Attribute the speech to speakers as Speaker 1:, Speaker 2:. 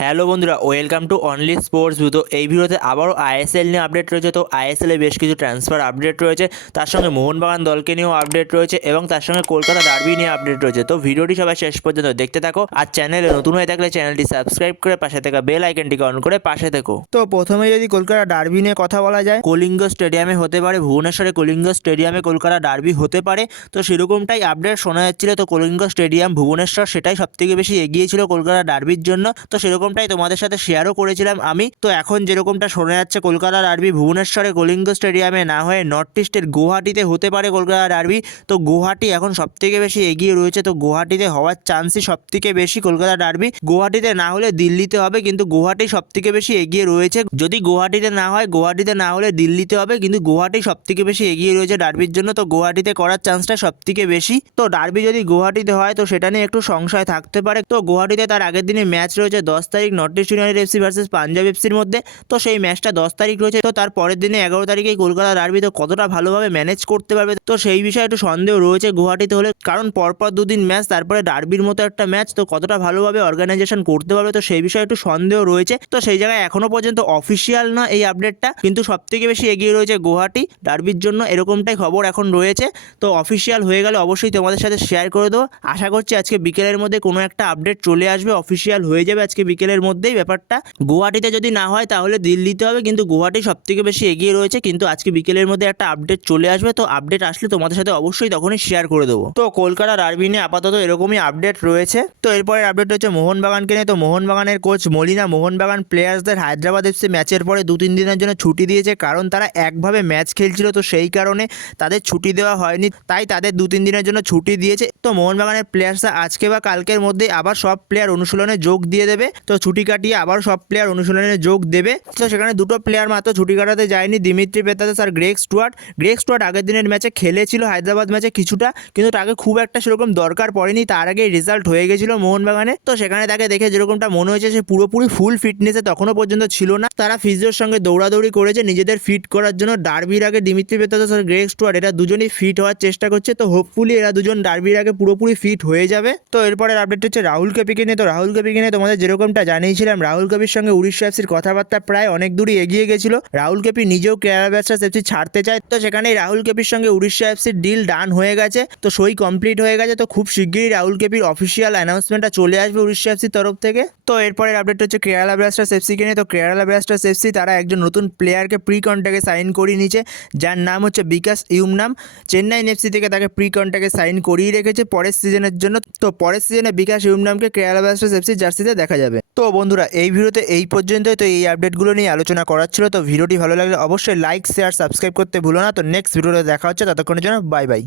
Speaker 1: Hello বন্ধুরা welcome to only sports view তো এই ভিডিওতে আবারও আইএসএল নিয়ে আপডেট রয়েছে। তো আইএসএল এ বেশ কিছু ট্রান্সফার আপডেট রয়েছে। তার সঙ্গে মোহনবাগান দলকে নিয়েও আপডেট রয়েছে এবং তার সঙ্গে কলকাতা ডার্বি নিয়ে আপডেট রয়েছে। তো ভিডিওটি সবাই শেষ পর্যন্ত দেখতে থাকো আর চ্যানেলে নতুন হয়ে থাকলে চ্যানেলটি সাবস্ক্রাইব করে পাশে থাকা বেল আইকনটিকে অন করে পাশে থেকো। তো প্রথমে যদি কলকাতা ডার্বি নিয়ে কথা বলা যায় কলিঙ্গ স্টেডিয়ামে হতে পারে ভুবনেশ্বরে কলিঙ্গ স্টেডিয়ামে কলকাতা ডার্বি হতে পারে। তো সেরকমটাই আপডেট শোনা যাচ্ছিল। তো কলিঙ্গ স্টেডিয়াম ভুবনেশ্বর সেটাই সবথেকে বেশি এগিয়ে ছিল কলকাতা ডার্বির জন্য। তো সেরকমটাই তোমাদের সাথে শেয়ারও করেছিলাম আমি। তো এখন যেরকমটা শোনা যাচ্ছে কলকাতা ডার্বি ভুবনেশ্বরে কলিঙ্গ স্টেডিয়ামে না হয়ে নর্থ ইস্টের গুয়াহাটিতে হতে পারে কলকাতা ডার্বি তো গুয়াহাটি এখন সবথেকে বেশি এগিয়ে রয়েছে, তো গুয়াহাটিতে হওয়ার চান্সই সবথেকে বেশি কলকাতা ডার্বি গুয়াহাটিতে না হলে দিল্লিতে হবে, কিন্তু গুয়াহাটি সবথেকে বেশি এগিয়ে রয়েছে। যদি গুয়াহাটিতে না হয়, গুয়াহাটিতে না হলে দিল্লিতে হবে, কিন্তু গুয়াহাটি সবথেকে বেশি এগিয়ে রয়েছে ডার্বির জন্য, তো গুয়াহাটিতে করার চান্সটা সবথেকে বেশি। তো ডার্বি যদি গুয়াহাটিতে হয়, তো সেটা নিয়ে একটু সংশয় থাকতে পারে। তো গুয়াহাটিতে তার আগের দিনে ম্যাচ রয়েছে, দশ তারিখ north east united FC versus Punjab এফসির মধ্যে। তো সেই ম্যাচটা দশ তারিখ রয়েছে। তো তার পরের দিনে এগারো তারিখেই কলকাতা ডার্বি তো কতটা ভালোভাবে ম্যানেজ করতে পারবে, তো সেই বিষয়ে একটু সন্দেহ রয়েছে গুয়াহাটিতে হলে। কারণ পরপর দুদিন ম্যাচ, তারপরে ডার্বির মতো একটা ম্যাচ, তো কতটা ভালোভাবে অর্গানাইজেশন করতে পারবে, তো সেই বিষয়ে একটু সন্দেহ রয়েছে। তো সেই জায়গায় এখনও পর্যন্ত অফিসিয়াল না এই আপডেটটা কিন্তু সব থেকে বেশি এগিয়ে রয়েছে গুয়াহাটি। ডার্বির জন্য এরকমটাই খবর এখন রয়েছে। তো অফিসিয়াল হয়ে গেলে অবশ্যই তোমাদের সাথে শেয়ার করে দেবো। আশা করছি আজকে বিকেলের মধ্যে কোনো একটা আপডেট চলে আসবে অফিসিয়াল হয়ে যাবে আজকে বিকেলের মধ্যেই ব্যাপারটা। গুয়াহাটিতে যদি না হয় তাহলে দিল্লিতে হবে, কিন্তু গুয়াহাটি সব থেকে বেশি এগিয়ে রয়েছে। কিন্তু আজকে বিকেলের মধ্যে একটা আপডেট চলে আসবে। তো আপডেট আসলে তোমাদের সাথে অবশ্যই তখনই শেয়ার করে দেবো। তো কলকাতা ডার্বি নিয়ে আপাতত এরকমই আপডেট রয়েছে। তো এরপরে আপডেট হচ্ছে মোহনবাগানকে নিয়ে। তো মোহনবাগানের কোচ মলিনা, মোহনবাগান প্লেয়ার্সদের হায়দ্রাবাদ এফসি ম্যাচের পরে দু তিন দিনের জন্য ছুটি দিয়েছে। কারণ তারা একভাবে ম্যাচ খেলছিল। তো সেই কারণে তাদের ছুটি দেওয়া হয়নি। তাই তাদের দু তিন দিনের জন্য ছুটি দিয়েছে। তো মোহনবাগানের প্লেয়ার্সরা আজকে বা কালকের মধ্যে আবার সব প্লেয়ার অনুশীলনে যোগ দিয়ে দেবে। তো ছুটি কাটিয়ে আবার সব প্লেয়ার অনুশীলনে যোগ দেবে। তো সেখানে দুটো প্লেয়ার মাত্র ছুটি কাটাতে যায়নি। দিমিত্রি পেতাদাস আর গ্রেক স্টুয়ার্ট। গ্রেক স্টুয়ার্ট আগের দিনের ম্যাচে খেলেছিল, হায়দ্রাবাদ ম্যাচে কিছুটা, কিন্তু তাকে খুব একটা সেরকম দরকার পড়েনি। তার আগে রেজাল্ট হয়ে গেছিল মোহনবাগানে। তো সেখানে তাকে দেখে যেরকমটা মনে হয়েছে, সে পুরোপুরি ফুল ফিটনেসে তখনও পর্যন্ত ছিল না। তারা ফিজিওর সঙ্গে দৌড়াদৌড়ি করেছে, নিজেদের ফিট করার জন্য। ডার্বির আগে দিমিত্রি পেতাদাস আর গ্রেক স্টুয়ার্ট, এরা দুজনই ফিট হওয়ার চেষ্টা করছে। তো হোপফুলি এরা দুজন ডার্বির আগে পুরোপুরি ফিট হয়ে যাবে। তো এরপরের আপডেট হচ্ছে রাহুল কেপিকে নিয়ে। তো রাহুল কেপিকে নিয়ে তোমাদের যেরকমটা জানিয়েছিলাম, রাহুল কপির সঙ্গে উড়িষ্যা এফসির কথাবার্তা প্রায় অনেক দূরই এগিয়ে গেছিল। রাহুল কেপি নিজেও কেরালা ব্লাস্টার্স এফসি ছাড়তে চায়, তো সেখানেই রাহুল কেপির সঙ্গে উড়িষ্যা এফসির ডিল ডান হয়ে গেছে। তো সই কমপ্লিট হয়ে গেছে, তো খুব শিগগিরই রাহুল কেপির অফিসিয়াল অ্যানাউন্সমেন্টটা চলে আসবে উড়িষ্যা এফসির তরফ থেকে। তো এরপরের আপডেট হচ্ছে কেরালা ব্লাস্টার্স এফসিকে নিয়ে। তো কেরালা ব্লাস্টার্স এফসি তারা একজন নতুন প্লেয়ারকে প্রি কন্ট্যাক্টে সাইন করিয়ে নিয়েছে, যার নাম হচ্ছে বিকাশ ইউমনাম। চেন্নাই এফসি থেকে তাকে প্রি কন্ট্যাক্টে সাইন করিয়ে রেখেছে পরের সিজনের জন্য। তো পরের সিজনে বিকাশ ইউমনামকে কেরালা ব্লাস্টার্স এফসি জার্সিতে দেখা যাবে। তো বন্ধুরা, এই ভিডিওতে এই পর্যন্তই। তো এই আপডেটগুলো নিয়ে আলোচনা করার ছিল। তো ভিডিওটি ভালো লাগলে অবশ্যই লাইক শেয়ার সাবস্ক্রাইব করতে ভুলো না। তো নেক্সট ভিডিওতে দেখা হচ্ছে। ততক্ষণের জন্য বাই বাই